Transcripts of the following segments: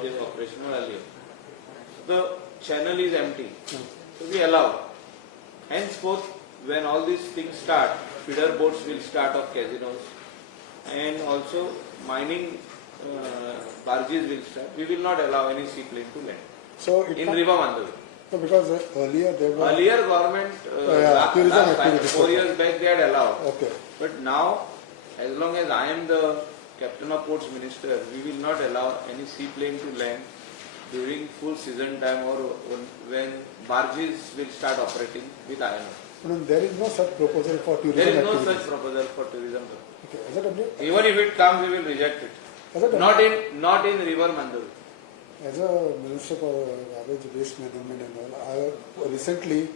boat is operational earlier. The channel is empty. So we allow. Henceforth, when all these things start, feeder boats will start of casinos, and also mining barges will start. We will not allow any seaplane to land. So in River Mandavi. So because earlier they were... Earlier government, tourism 4 years back they had allowed. Okay. But now, as long as I am the Captain of Ports Minister, we will not allow any seaplane to land during full season time or when barges will start operating with iron ore. There is no such proposal for tourism. There is no activities. such proposal for tourism. Okay. Even if it comes, we will reject it. Not in River Mandavi. As a Minister for Garbage Waste Management and all, recently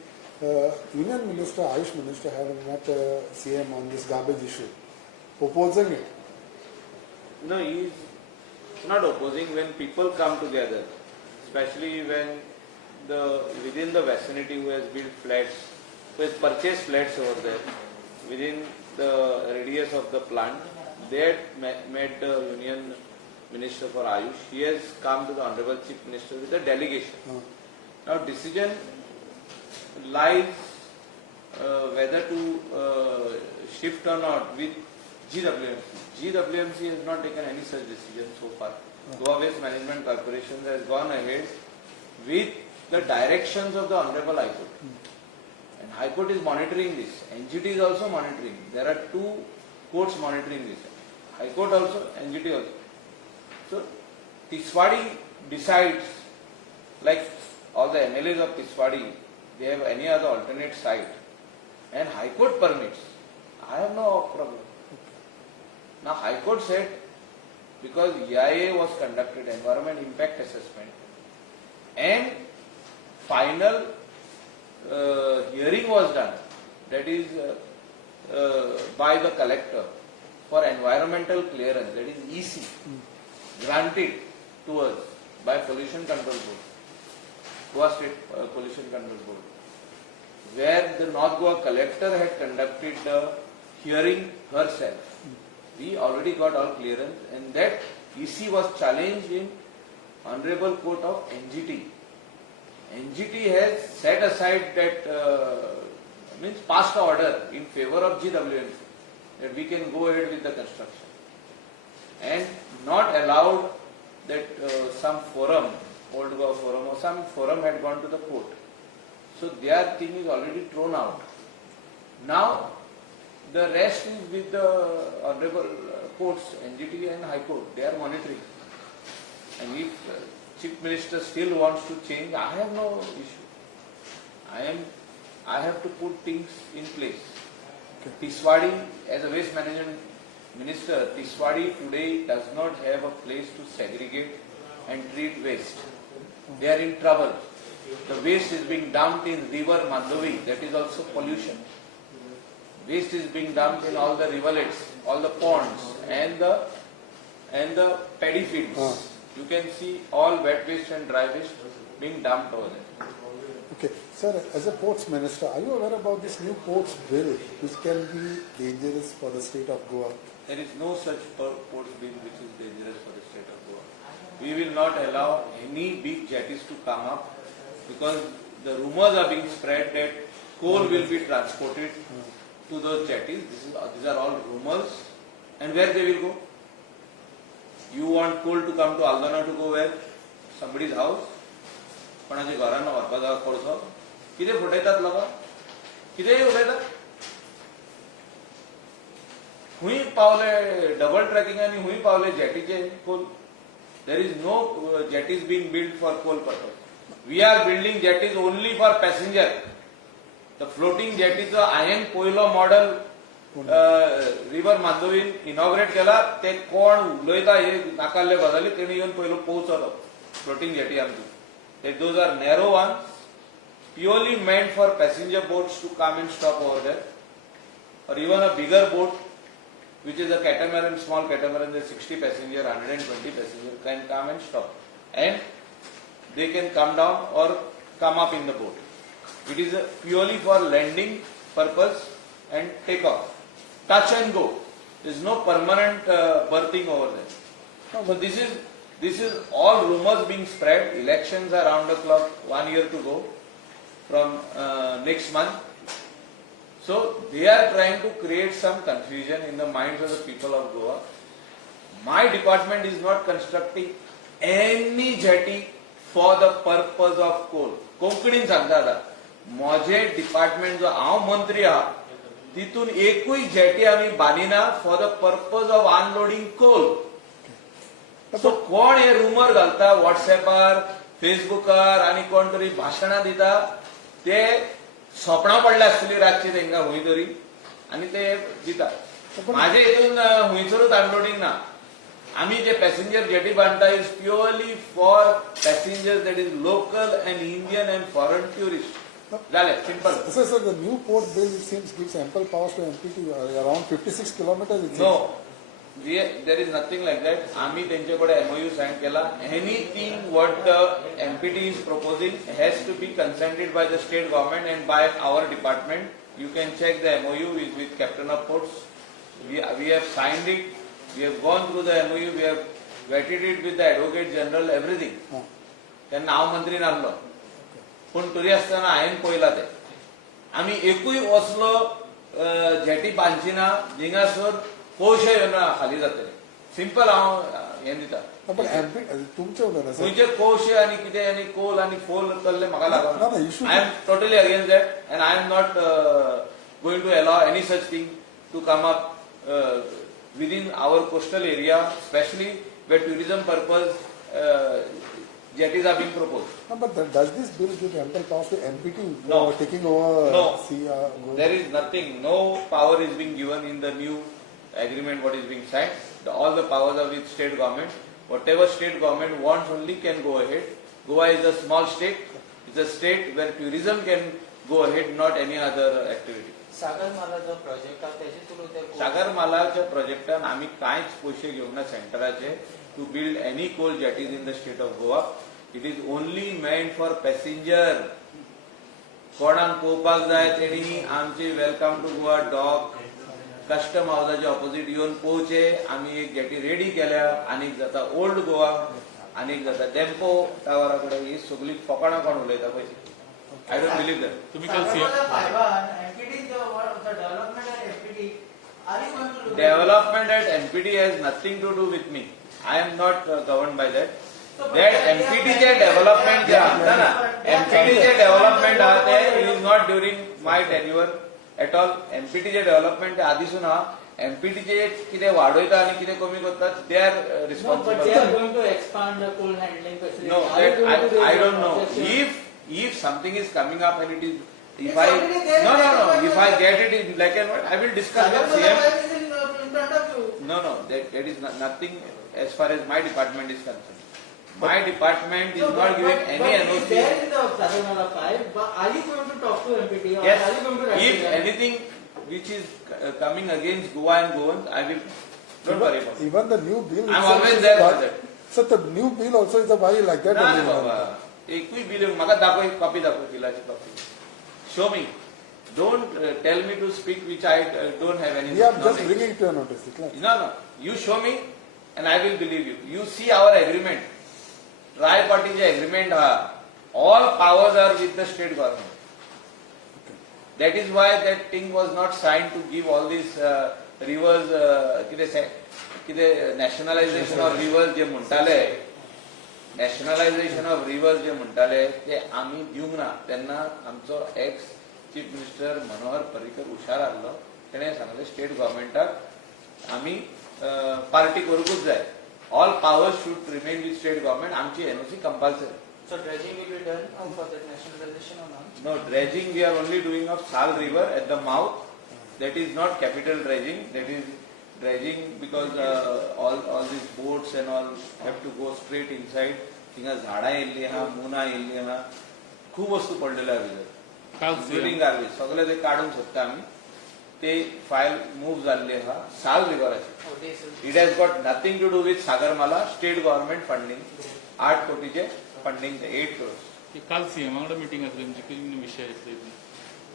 Union Minister, Ayush Minister had met CM on this garbage issue, opposing it. No, he is not opposing when people come together, especially when within the vicinity who has built flats, who has purchased flats over there, within the radius of the plant, they had met the Union Minister for Ayush. He has come to the Honorable Chief Minister with a delegation. Now decision lies whether to shift or not with GWMC. GWMC has not taken any such decision so far. Goa Waste Management Corporation has gone ahead with the directions of the Honorable High Court. And High Court is monitoring this. NGT is also monitoring. There are two courts monitoring this. High Court also, NGT also. So, Tiswadi decides, like all the MLAs of Tiswadi, they have any other alternate site, and High Court permits. I have no problem. Now, High Court said, because EIA was conducted, Environment Impact Assessment, and final hearing was done, that is by the collector for environmental clearance, that is EC. Granted to us by Pollution Control Board, Goa State Pollution Control Board, where the North Goa collector had conducted the hearing herself. We already got all clearance, and that EC was challenged in Honorable Court of NGT. NGT has set aside that, means passed the order in favor of GWMC, that we can go ahead with the construction, and not allowed that some forum, Old Goa forum or some forum had gone to the court. So their thing is already thrown out. Now the rest is with the honorable courts, NGT and High Court. They are monitoring. And if Chief Minister still wants to change, I have no issue. I have to put things in place. Tiswadi, as a waste management Minister, Tiswadi today does not have a place to segregate and treat waste. They are in trouble. The waste is being dumped in River Mandavi, that is also pollution. Waste is being dumped in all the rivulets, all the ponds and the paddy fields. You can see all wet waste and dry waste being dumped over there. Okay, sir, as a ports minister, are you aware about this new ports bill which can be dangerous for the state of Goa? There is no such ports bill which is dangerous for the state of Goa. We will not allow any big jetties to come up, because the rumors are being spread that coal will be transported to those jetties. These are all rumors. And where they will go? You want coal to come to Aldana to go where? Somebody's house? कोणाच्या घरान व्हरपाक जाय कोळसो कितें फुटयतात लोकां कितेंय उलयतात खूंय पावले डबल ट्रॅकिंग आनी खूंय पावले जेटीचे coal there is no jetties being build for coal purpose we are building jetties only for passenger the floating जेटीचो हांवें पयलो मॉडल रिवर मांदोवीन इनॉग्रेट केला ते कोण उलयता हे नाकाल्ले गजाली तेणी येवन पयलो पोवचो फ्लोटिंग जेटी आमची. Those are narrow ones, purely meant for passenger boats to come and stop over there, or even a bigger boat, which is a catamaran, small catamaran, the 60 passenger, 120 passenger can come and stop, and they can come down or come up in the boat. It is purely for landing purpose and take off, touch and go. There is no permanent berthing over there. So this is This is all rumors being spread. Elections are round the clock, 1 year to go from next month. So they are trying to create some confusion in the minds of the people of Goa. My department is not constructing any jetty for the purpose of coal. कोंकणीन सांगता आता माझे department जो हांव मंत्री आहा तितून एकूय जेटी आमी बांदिना for the purpose of unloading coal. So कोण हे रुमर घालता व्हॉट्सएपार फेसबुकार आणि कोण तरी भाशणां दिता ते सोपणा पडले आसतली रातची तेंका खंय तरी आनी ते दिता. माझे हितून खंयसरूच अनलोडिंग ना. आम्ही जे पॅसेंजर जेटी बांधता is purely for passengers that is local and Indian and foreign tourist. झाले simple. Sir, the new port bill it seems gives ample powers to MPT around 56 kilometers. It no seems. There is nothing like that. आम्ही त्यांच्याकडे MOU sign केला. Anything what the MPT is proposing has to be consented by the state government and by our department. You can check the MOU with captain of ports. We have signed it. We have gone through the MOU. We have vetted it with the Advocate General. Everything. त्यांना हांव मंत्री नासलो पूण तरी आसतना हांवें पळयला ते. आमी एकूय असलो जेटी बांदची ना जिंगासर पयशे येवन खाली जातले. सिंपल हांव हें दिता. पण तुमचे उलयना सर. खंयचे कोळशे आनी कितें आनी कोल आनी फोल कसले म्हाका ना, लागना. ना, issue- I am totally against that and I am not going to allow any such thing to come up within our coastal area, especially where tourism purpose jetties are being proposed. No, but does this bill give ample powers to MPT No. for taking over No. Goa? There is nothing, no power is being given in the new agreement what is being signed. All the powers are with state government. Whatever state government wants only can go ahead. Goa is a small state. It's a state where tourism can go ahead, not any other activity. Sagarmala जो project आहे त्याची through ते सागरमालाच्या प्रोजेक्टान आम्ही कांयच पयशे घेवंक ना सेंटराचे to build any coal jetties in the state of Goa. It is only meant for passenger. कोणाक पळोवपाक जाय तेणी आमचे welcome to Goa dock custom हाऊसाच्या ऑपोजिट येवन पळोवचे. आमी एक जेटी रेडी केल्या. आनीक जाता ओल्ड गोवा, आनीक जाता टेम्पो टावरा कडेन. ही सगळी फकाणां कोण उलयता पळय. I don't believe that. तुम्ही काल CM Development at MPT has nothing to do with me. I am not governed by that. That MPT चे development जे आहा ना, MPT चे development आहा ते is not during my tenure at all. MPT चे development आधीसून आहा. MPT चे कितें वाडयता आनी कितें कमी करतात they are responsible. But they are going to expand the coal handling facility. No, Are you going to do I don't know. that? If something is coming up and it is, if I if I get it in black and white, I will discuss with CM. No, that is nothing as far as my department is concerned. My department is not giving any But there NOC. is the Sagarmala file, but are you going to talk to MPT or Yes, are you going to write if to them? anything which is coming against Goa and Goans, I will. Don't worry about it. Even the new bill. I'm itself always is there a for bar- that. Sir, the new bill also is a why like that. ना only. बाबा एकूय bill म्हाका दाखव एक copy दाखव बिलाची copy. Show me. Don't tell me to speak which I don't have any. We are just knowledge. bringing it to your notice. It's like- No. You show me and I will believe you. You see our agreement. Tri-party agreement. All powers are with the state government. That is why that thing was not signed to give all these rivers, nationalization of rivers जे म्हणटाले, nationalization of rivers जे म्हणटाले ते आम्ही दिवंक ना. तेन्ना आमचो ex chief minister Manohar Parrikar हुशार आसलो. तेणें सांगलें स्टेट गव्हर्मेंटाक आमी पार्टी करूंकूच जाय. All powers should remain with state government. आमची NOC compulsory. So dredging will be done for that nationalization or not? No, dredging we are only doing of Sal River at the mouth. That is not capital dredging. That is dredging because all these boats and all have to go straight inside. थिंगा झाडां येयल्लीं आहा, मुनां येयल्लीं आहा, खूब वस्तू पडलेल्यो आहा भितर. काल Including garbage. सगळे ते काडून सोदता आमी. ते फायल मूव जाल्ली आहा साल रिवराची. Oh, this is It has got nothing to do with Sagarmala. State government funding. 8 कोटीचे funding 8 crores. काल सीएमाकडे मीटिंग आसली तुमची कितें विशय आसले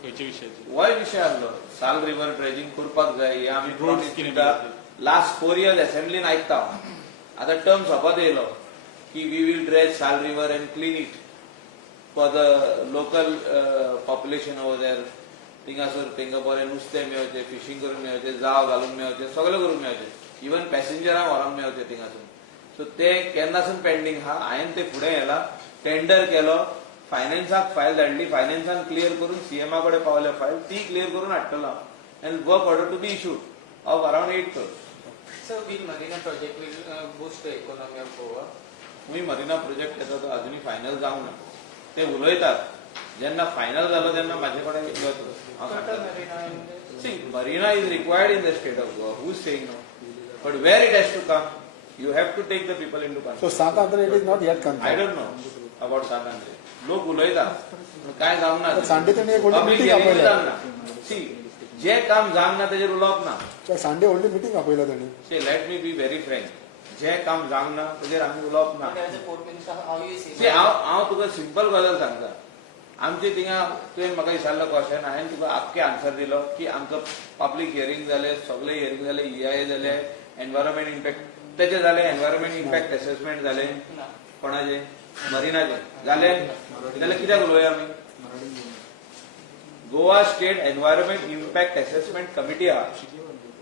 खंयच्या विशयाचे वय विषय आसलो. साल रिवर ड्रेजिंग करपाक जाय हे आमी Roads प्रॉमिस कितें केला. केले? लास्ट 4 years असेंब्लीन आयकता हांव. आतां टर्म सोंपत येयलो. की we will dredge Sal river and clean it for the local population over there थिंगासर तेंका बरें नुस्तें मेळचें, फिशींग करून मेळचें, जाव घालून मेळचें, सगळें करून मेळचें, इवन पॅसेंजरांक व्हरोंक मेळचें थिंगासून. सो ते केन्नासून पेंडींग आहा. हांवें ते फुडें येला, टेंडर केलो, फायनान्साक फायल धाडली, फायनान्सान क्लियर करून सीएमा कडेन पावल्या फायल, ती क्लियर करून हाडटलो हांव. And work order to be issued of around 8 crores. So will Marina project will boost the economy of Goa? तुम्ही मरिना प्रोजेक्ट येता तो अजूनही फायनल जावंक ना. ते उलयतात, जेन्ना फायनल जालो तेन्ना म्हाजे कडेन येतलो तो. हांव Total सांगता. Marina in the See, marina is required in the state of Goa. Who is saying no? But where it has to come, you have to take the people into So consideration. Sant Andre it is not yet I confirmed. don't know about Sanandre. लोक उलयतात, काय जावंक ना. तर सांडे त्यांनी एक व्हडली Public meeting hearing आपयल्या. जावंक ना. See, जे काम जावंक ना तेजेर उलोवप ना. तर सांडे व्हडली मिटींग आपयल्या त्यांनी. See, let me be very frank. जे काम जावंक ना तेजेर आमी उलोवप ना. But as a port minister, how you see? See, हांव तुका सिंपल गजाल सांगता. आमचे थिंगा तुवें म्हाका विचारलो क्वेश्चन, हांवें तुका आख्खे आन्सर दिलो की आमचो पब्लीक हियरींग जाले, सगळे हियरींग जाले, EIA जाले, एनवायरमेंट इम्पॅक्ट तेचे जाले, एनवायरमेंट इम्पॅक्ट असेसमेंट जाले, कोणाचे मरिनाचे जाले, जाल्यार कित्याक उलोवया आमी. Goa state environment impact assessment committee आहा,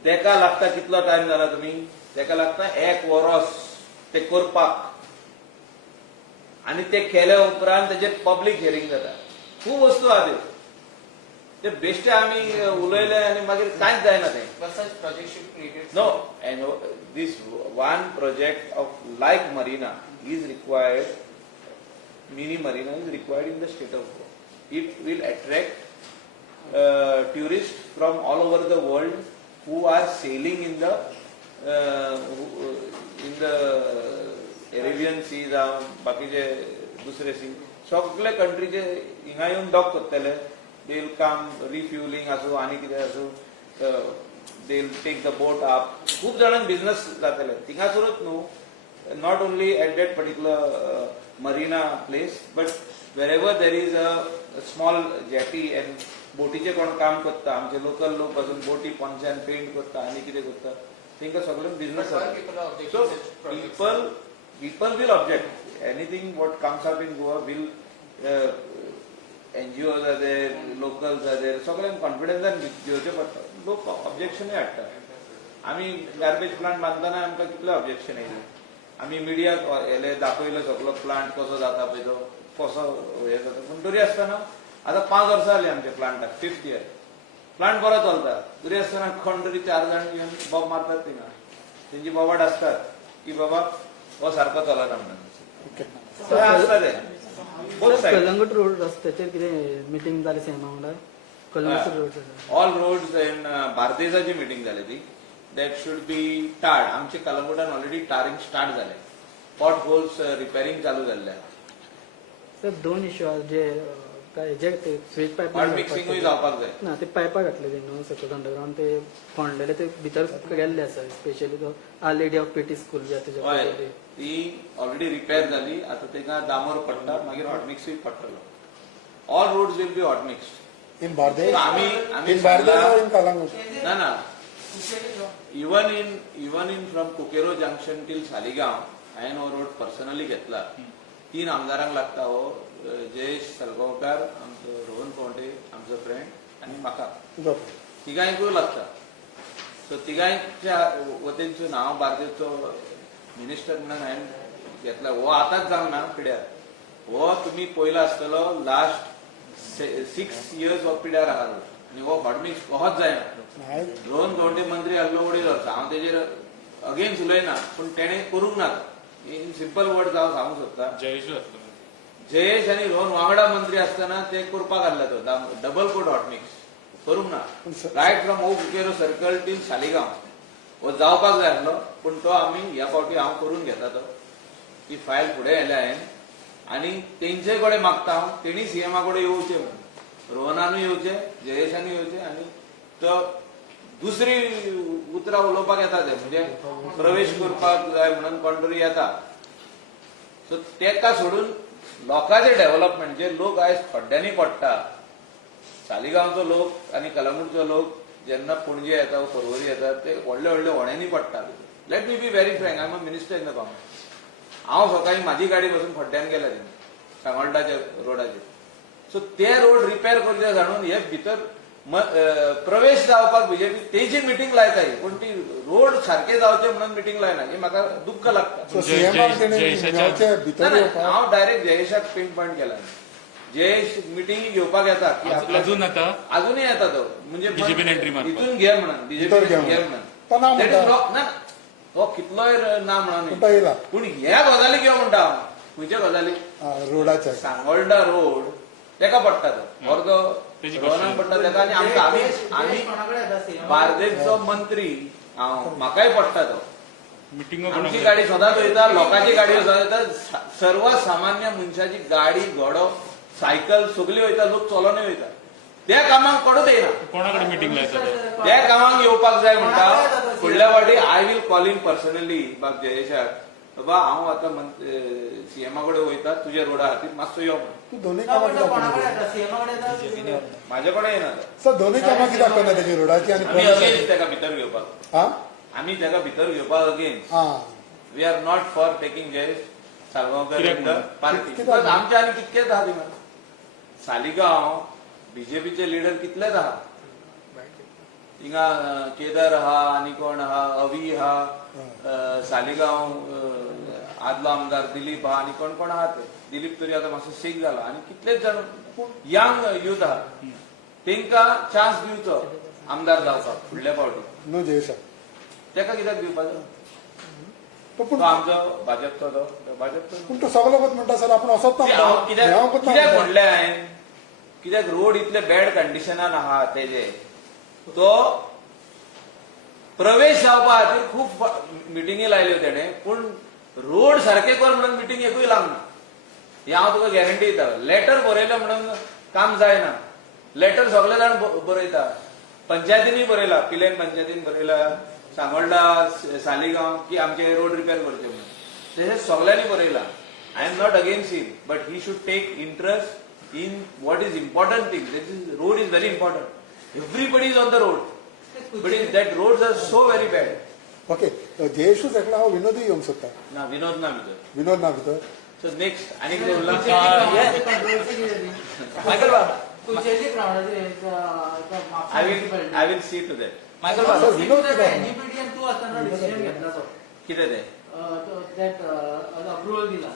तेका लागता कितलो टायम जाला तुमी, तेका लागता 1 वर्स ते करपाक. आनी ते केल्या उपरांत तेजेर पब्लीक हियरींग जाता. खूब वस्तू आहा त्यो. ते बेश्टे आमी उलयले आनी मागीर कांयच जायना तें. But such project should be created. No, and this one project of like marina is required, mini marina is required in the state of Goa. It will attract tourists from all over the world who are sailing in the Arabian Sea जावं बाकीचे दुसरे C सगळे कंट्रीचे हिंगा येवन dock करतले. They will come refuelling आसूं आनी कितें आसूं, they will take the boat up. खूप जाणांक बिझनेस जातले थिंगासरूच न्हू, not only at that particular marina place, but wherever there is a small jetty and बोटीचे कोण काम करता, आमचे लोकल लोक पासून बोटी पोंच्यान पेंट करता आनी कितें करता, तांकां सगळ्यांक बिझनेस But why जाता. people are objecting So such projects? people will object. Anything what comes up in Goa will NGOs are there, locals are there, सगळ्यांक कॉन्फिडन्सान घेवचें पडटा. लोक ऑब्जेक्शनूय हाडटा. आमी गार्बेज प्लांट बांदतना आमकां कितले ऑब्जेक्शन येयले. आमी मिडियाक हेले दाखयलो सगळो प्लांट कसो जाता पळय तो, कसो हे जाता. पूण तरी आसतना आतां 5 वर्सां जालीं आमच्या प्लांटाक, 5th year. प्लांट बरो चलता. तरी आसतना कोण तरी 4 जाण येवन बॉब मारतात थिंगा. तेंची बोवाड आसतात की बाबा हो सारको चलना म्हणून. Okay. आसता ते. Both sides. कलंगूट रोड रस्त्याचेर कितें मिटींग जाली सेमा वांगडा Calangute road all roads in बार्देजाची मिटींग जाली ती. That should be tarred. आमचे कलंगुटान ऑलरेडी टारिंग स्टार्ट जाले. पॉट होल्स रिपेरिंग चालू जाल्ले. तर 2 इश्यू आहा जे काय जे ते स्वीट पॉट पायप मिक्सिंगूय जावपाक जाय. ना ते पायपा घातले ते न्हू सकयल अंडरग्राउंड ते फोंडलेले ते भितर गेल्ले आसा स्पेशली तो our lady of piety school जे हय, तेजे ती ऑलरेडी रिपेर जाली. आतां तेका डामोर पडटा, मागीर हॉट मिक्सूय पडटलो. All roads will be hot mix. In Bardez, आमी in Bardez or सांगला in Kalangut? ना even in from Coqueiro junction till Saligao हांवें हो रोड पर्सनली घेतला. 3 आमदारांक लागता हो, जयेश सलगांवकार, आमचो रोहन कोंटे, आमचो फ्रेंड आनी म्हाका, तुझा तिगांयकूय लागता. सो तिगांयच्या वतीनसून हांव बार्देजचो मिनिस्टर म्हणून हांवें घेतला. हो आतांच जावंक ना पिड्यार. हो तुमी पयलो आसतलो लास्ट 6 years ऑफ पिड्यार आहा आनी हो हॉटमिक्स कहोच जायना. नाही रोहन कोंटे मंत्री आहलो उडील वर्सां. हांव तेजेर अगेन्स्ट उलयना, पूण तेणें करूंक ना. इन सिंपल वर्ड्स हांव सांगूंक सोदता. जयेशू जातलो. जयेश आनी रोहन वांगडा मंत्री आसतना ते करपाक आहला तो डबल कोट हॉटमिक्स. करूंक ना. Right from O Coqueiro circle till Saligao हो जावपाक जाय आहलो, पूण तो आमी ह्या फावटी हांव करून घेता. तो ही फायल फुडें व्हेल्या हांवें आनी तेंचे कडेन मागता हांव, तेणी सीएमा कडेन येवचें म्हणून. रोहनानूय येवचें, जयेशानूय येवचें आनी तो दुसरी उतरां उलोवपाक येता ते, म्हणजे प्रवेश करपाक जाय म्हणून कोण तरी येता. सो तेका सोडून लोकांचे डेव्हलपमेंट, जे लोक आयज खड्ड्यांनी पडटा, सालिगांवचो लोक आनी कलंगूटचो लोक जेन्ना पणजे येता पर्वरी येता ते व्हडले व्हडले होण्यांनी पडटा. Let me be very frank, I am a minister in the government. हांव सकाळी म्हाजी गाडी बसून खड्ड्यान गेला सांगोळडाच्या रोडाचेर. सो ते रोड रिपेर करचे जाणून हे भितर प्रवेश जावपाक बीजेपी तेजी मिटींग लायताय, पूण ती रोड सारखे जावचे म्हणून मिटींग लायना, हे म्हाका दुख्ख लागता. सो सीएमआर तेणे मेळचे भितर नाही, येवपाक हांव डायरेक्ट जयेशाक पिन पॉयंट केला. जयेश मिटींग घेवपाक येता की आपल्या अजून आता अजूनही येता तो, म्हणजे BJP ने entry मारपाक. हितून घे म्हणून भितर घे बीजेपी घे म्हणून. तो ना म्हणून That is म्हणटा. wrong. ना तो कितलोय ना म्हणून कुठं येयला पूण ह्या गजाली घेऊ म्हणटा हांव. खंयच्या गजाली? रोडाच्या सांगोळडा रोड तेका पडटा तो अर्दो तेजी रोहनाक पडटा तेका, आनी आमकां आमी कोणाकडे येता CM? बार्देजचो मंत्री हांव, म्हाकाय पडटा तो. मिटिंग आमची गाडी सदांच वयता, लोकांची गाडी सदांच वयता, सर्वसामान्य मनशाची गाडी घोडो सायकल सगळी वयता, लोक चलोनूय वयता. त्या कामाक पडूच येना. कोणाकडे मिटिंग लायता त्या कामाक येवपाक जाय म्हणटा. फुडल्या फावटी I will call in personally बाब जयेशाक, बाबा हांव आतां सीएमा कडेन वयता, तुज्या रोडा खातीर मातसो यो म्हणून. तू दोन्ही ना, कामां पण तो कित्याक कोणाकडे करना? येता? CM कडे येता? म्हाजे कडेन येना तो. सर दोन्ही कामां कित्याक करना तेजी रोडाची आनी आमी प्रवेशाची? अगेन्स्ट तेका भितर घेवपाक. हा आमी तेका भितर घेवपाक अगेन्स्ट. हा we are not for taking Jayesh Salgaonkar in the party. कित्याक? आमचे आनी कितकेच आहा थिंगा. सालिगांव बीजेपीचे लिडर कितलेच आहा थिंगा. केदार आहा, आनी कोण आहा, अवी आहा, सालिगांव आदलो आमदार दिलीप आहा, आनी कोण कोण आहा ते. दिलीप तरी आता मातसो सीक जाला, आनी कितलेच जाण यंग युथ आहा. तेंकां चान्स दिवचो आमदार जावपाक फुडल्या फावटी. नो जयेशा तेका कित्याक दिवपाचो? तो तो पूण आमचो भाजपचो तो भाजपचो. पूण तो सगळो वत म्हणटा सर आपण असोच ना ते हांव म्हणटा. हे हांव कोत्ता कित्याक म्हणटा. म्हणलें हांवें, कित्याक रोड इतले बॅड कंडिशनान आहा तेजे, तो प्रवेश जावपा खातीर खूब मिटिंगी लायल्यो तेणे, पूण रोड सारखे कर म्हणून मिटींग एकूय लागना. हे हांव तुका गॅरंटी दिता. लेटर बरयलें म्हणून काम जायना. लेटर सगळे जाण बरयता. पंचायतींनी बरयला, पिलेन पंचायतीन बरयला, सांगोळडा, सालिगांव, की आमचे रोड रिपेर करचे म्हणून. ते सगळ्यांनी बरयला. I am not against him, but he should take interest in what is important thing. This is, road is very important. Everybody is on the road, but that roads are so very bad. Okay जयेशूच एकला हांव विनोदूय येवंक सोदता. ना विनोद ना भितर. विनोद ना भितर. So next आनी कितें उरला? मायकल बाबा कुचेली ग्राउंडाचेर I will see to that. Michael sir, बाबा विनोद कित्याक? एनजीपीटी आणि तू असताना डिसिजन घेतला तो कितें तें? दॅट अप्रुव्हल दिला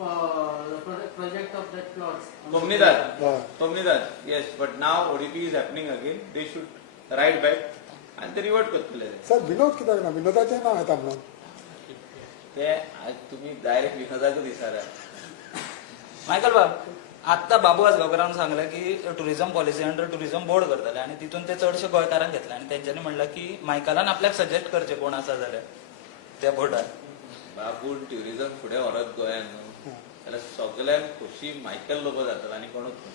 project of that plots Tomnidad. हय. Tomnidad. Yes, but now ODP is happening again. They should write back and they revert करतले. सर विनोद कित्याक ना विनोदाचें नांव येता म्हणून. ते आज तुम्ही डायरेक्ट विनोदाचो दिसारा. मायकल बाब आत्ता बाबू आसगांवकारान सांगलें की tourism policy under tourism board करतले आणि तितून ते चडशे गोंयकारांक घेतले आणि तेंच्यांनी म्हणलं की मायकलान आपल्याक सजेस्ट करचे कोण आसा जाल्यार त्या बोर्डार. बाबून ट्युरिझम फुडें व्हरत गोंयान न्हू जाल्यार सगळ्यान खोशी मायकल लोक जातात आनी कोणूच न्हू.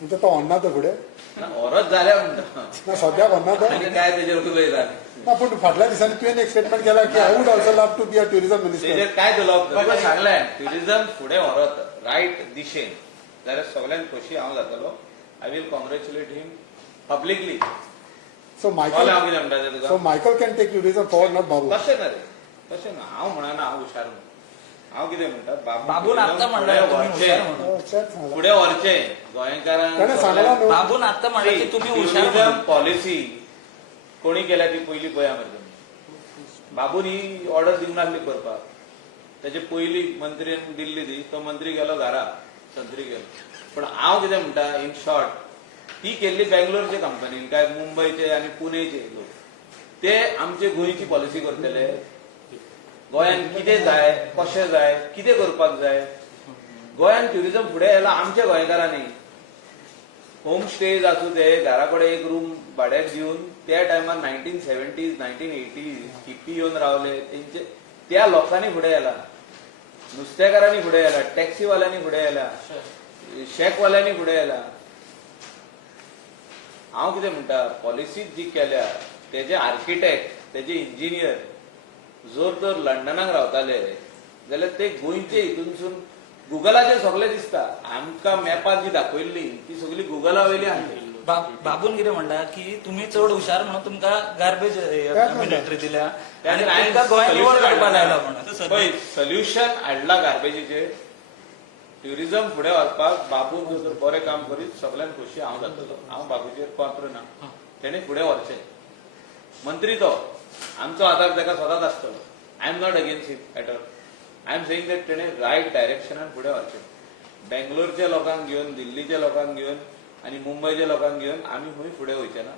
म्हणजे तो व्हरना तो फुडें ना व्हरत जाल्यार म्हणटा ना सद्याक व्हरना तो. आनी काय तेजेर उलयता. ना पूण फाटल्या दिसांनी तुवें एक स्टेटमेंट केला की I would also love to be a tourism minister. तेजेर काय उलोवप तुका सांगलें ट्युरिझम फुडें व्हरत रायट दिशेन जाल्यार सगळ्यान खोशी हांव जातलो. I will congratulate him publicly. So हांव मायकल कितें म्हणटा तें सो तुका Michael can take tourism forward not Babu. तशें ना रे तशें ना. हांव म्हणना हांव हुशार म्हणून. हांव कितें म्हणटा बाबून आत्ता म्हणलं तुम्ही हुशार म्हणून. तेच सांगला. फुडें व्हरचें गोंयकारांक. ताणें सांगला न्हू. बाबून आत्ता म्हणलं की तुम्ही हुशार टुरिझम म्हणून. पॉलिसी कोणी केल्या ती पयली पळया मरे तुमी. बाबून ही ऑर्डर दिवंक नासली करपाक. तेचे पयली मंत्र्यान दिल्ली ती. तो मंत्री गेलो घरा संत्री गेलो. पण हांव कितें म्हणटा इन शॉर्ट ती केल्ली बेंगलोरचे कंपनीन काय मुंबयचे आनी पुणेचे लोक ते आमचे गोंयची पॉलिसी करतले. गोंयान कितें जाय कशें जाय कितें करपाक जाय. गोंयान ट्युरिझम फुडें येयला आमच्या गोंयकारांनी. होम स्टेज आसूं ते घरा कडेन एक रूम भाड्याक दिवन त्या टायमार 1970s 1980s हिप्पी येवन रावले तेंचे त्या लोकांनी फुडें येयला. नुस्तेकारांनी फुडें येयला. टॅक्सीवाल्यांनी फुडें येयला. शेकवाल्यांनी फुडें येयला. हांव कितें म्हणटा पॉलिसी जी केल्या तेजे आर्किटेक्ट तेजे इंजिनियर जर तर लंडनाक रावताले जाल्यार ते गोंयचे हितूनसून गुगलाचेर सगळें दिसता. आमकां मॅपार जी दाखयल्ली ती सगळी गुगला वयली आसली. बाबून कितें म्हणला की तुम्ही चड हुशार म्हणून तुमकां गार्बेज म्हणटा. मिलिटरी दिल्या आणि त्याने तुमकां गोंय निवड काडपाक लायला solution म्हणून पळय सोल्युशन हाडला गार्बेजीचे ट्युरिझम फुडें व्हरपाक बाबून जर बरें काम करीत सगळ्यांत खोशी हांव जातलो. हांव बाबूचेर पात्र ना. तेणे फुडें व्हरचें. मंत्री तो आमचो आदार ताका सदांच आसतलो. I am not against him at all. I am saying that तेणे रायट डायरेक्शनान फुडें व्हरचें. बेंगलोरच्या लोकांक घेवन दिल्लीच्या लोकांक घेवन आनी मुंबयच्या लोकांक घेवन आमी खंय फुडें वयचे ना.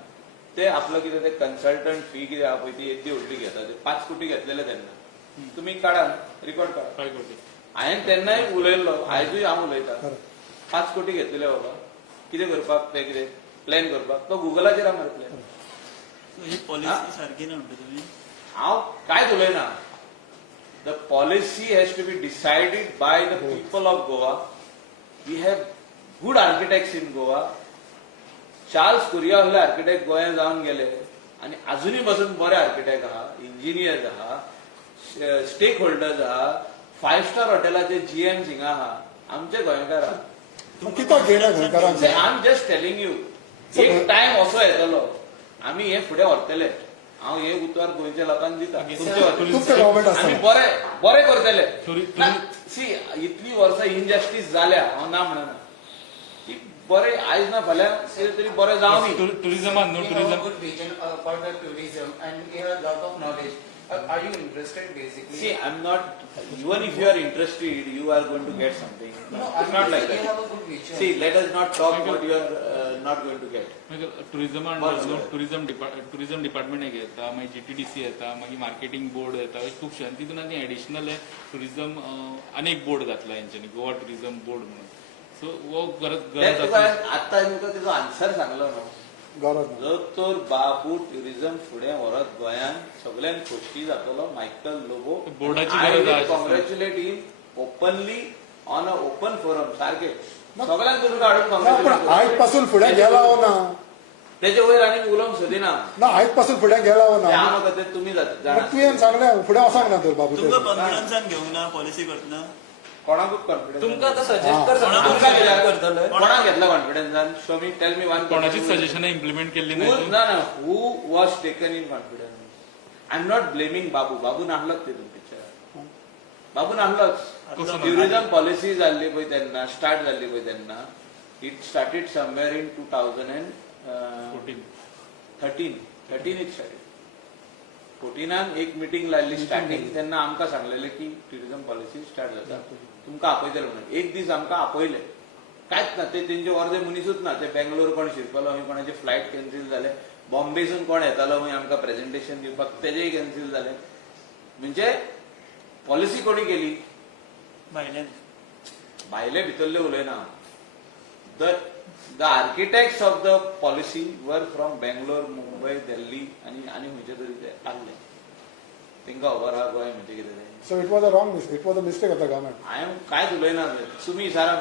ते आपलो कितें ते कन्सल्टंट फी कितें आहा पळय ती येदी व्हडली घेता. ते 5 कोटी घेतलेले तेन्ना. तुमी काडा रिकॉर्ड काडा. काय करते हांवें तेन्नाय उलयल्लो आयजूय हांव उलयतां. खरें. 5 कोटी घेतलेले बाबा कितें करपाक ते कितें प्लॅन करपाक तो गुगलाचेर हा मारतले. ही पॉलिसी सारखी ना म्हणटा तुम्ही हांव कांयच उलयना. The policy has to be decided by the people of Goa. We have good architects in Goa. Charles Correa असले आर्किटेक्ट गोंयांत जावन गेले आनी अजूनय पासून बरे आर्किटेक्ट आहा, इंजिनियर्स आहा, स्टेक होल्डर्स आहा, 5 स्टार हॉटेलाचे GM हिंगा आहा. आमचे गोंयकार आहा. कित्याक घेयना गोंयकारांक? I am just telling you एक टायम असो येतलो आमी हे फुडें व्हरतले. हांव हे उतर गोंयच्या लोकांक दिता. तुमचो गव्हर्मेंट आमी आसता बरें करतले. टुरी- सी इतली वर्सां इनजस्टीस जाल्या हांव ना म्हणना. ती बरें आयज ना फाल्यां कितें तरी बरें जावनी. टुरिझमान न्हू We have a tourism good vision for the tourism and we have a lot of knowledge. Are you interested basically? See, I'm not. Even if you are interested, you are going to get something. No, It's not like we that. have a good vision. See, let us not talk what you are not going to get. Tourism bus. Tourism department एक येता मागीर GTDC येता मागीर marketing board येता खुबशे आनी तितून आनी एडिशनल टुरिझम आनी एक बोर्ड घातला हेंच्यांनी गोवा टुरिझम बोर्ड म्हणून. सो हो गरज तुका आसा. आतां तुका तेजो आन्सर सांगलो न्हू. गरज ना. जर तर बापू टुरिझम फुडें व्हरत गोंयांत सगळ्यांत खोशी जातलो मायकल लोबो. बोर्डाची गरज आहा. Congratulate in openly on a open forum सारखे सगळ्यांक तुका हाडून ना पण कॉंग्रॅच्युलेट आयज पासून फुडें गेला हो ना. तेजे वयर आनी उलोवंक सोदिना. ना आयज पासून फुडें गेला हो ते ना. हांव नका ते तुमी जाणा. तुवें सांगलें फुडें वचोंक ना तर बाबू तुमकां कॉन्फिडन्सान घेवंक ना पॉलिसी करतना कोणाकूच कॉन्फिडन्स तुमकां आतां सजेस्ट करता तुमकां करतले. कोणाक घेतला कॉन्फिडन्सान? Show me tell me one. कोणाचीच सजेशनां इम्प्लिमेंट केल्ली नाही. ना who was taken in confidence? I am not blaming Babu. Babu नाहलोच तितून पिक्चर. बाबू नाहलोच. ट्युरिझम पॉलिसी जाल्ली पळय तेन्ना स्टार्ट जाल्ली पळय तेन्ना it started somewhere in 2014. 13 it started. 14 एक मिटींग लायल्ली स्टार्टिंग तेन्ना आमकां सांगलेलें की ट्युरिझम पॉलिसी स्टार्ट जाता तुमकां आपयतले म्हणून. एक दीस आमकां आपयले. कांयच ना. ते तेंचे अर्दे मनीसूच ना. ते बेंगलोर कोण शिरपलो खंय कोणाचे फ्लायट कॅन्सील जाले. बॉम्बेसून कोण येतालो खंय आमकां प्रेझेंटेशन दिवपाक तेजेय कॅन्सील जाले. म्हणजे पॉलिसी कोणी केली? भायल्यान भायले भितरले उलयना. The architects of the policy were from Bangalore, Mumbai, Delhi आनी खंयचे तरी ते आसले. तांकां खबर आहा गोंय म्हणजे कितें तें. So it was a wrong mistake. It was a mistake of the government. हांवें कांयच उलयना. तुमी विचारा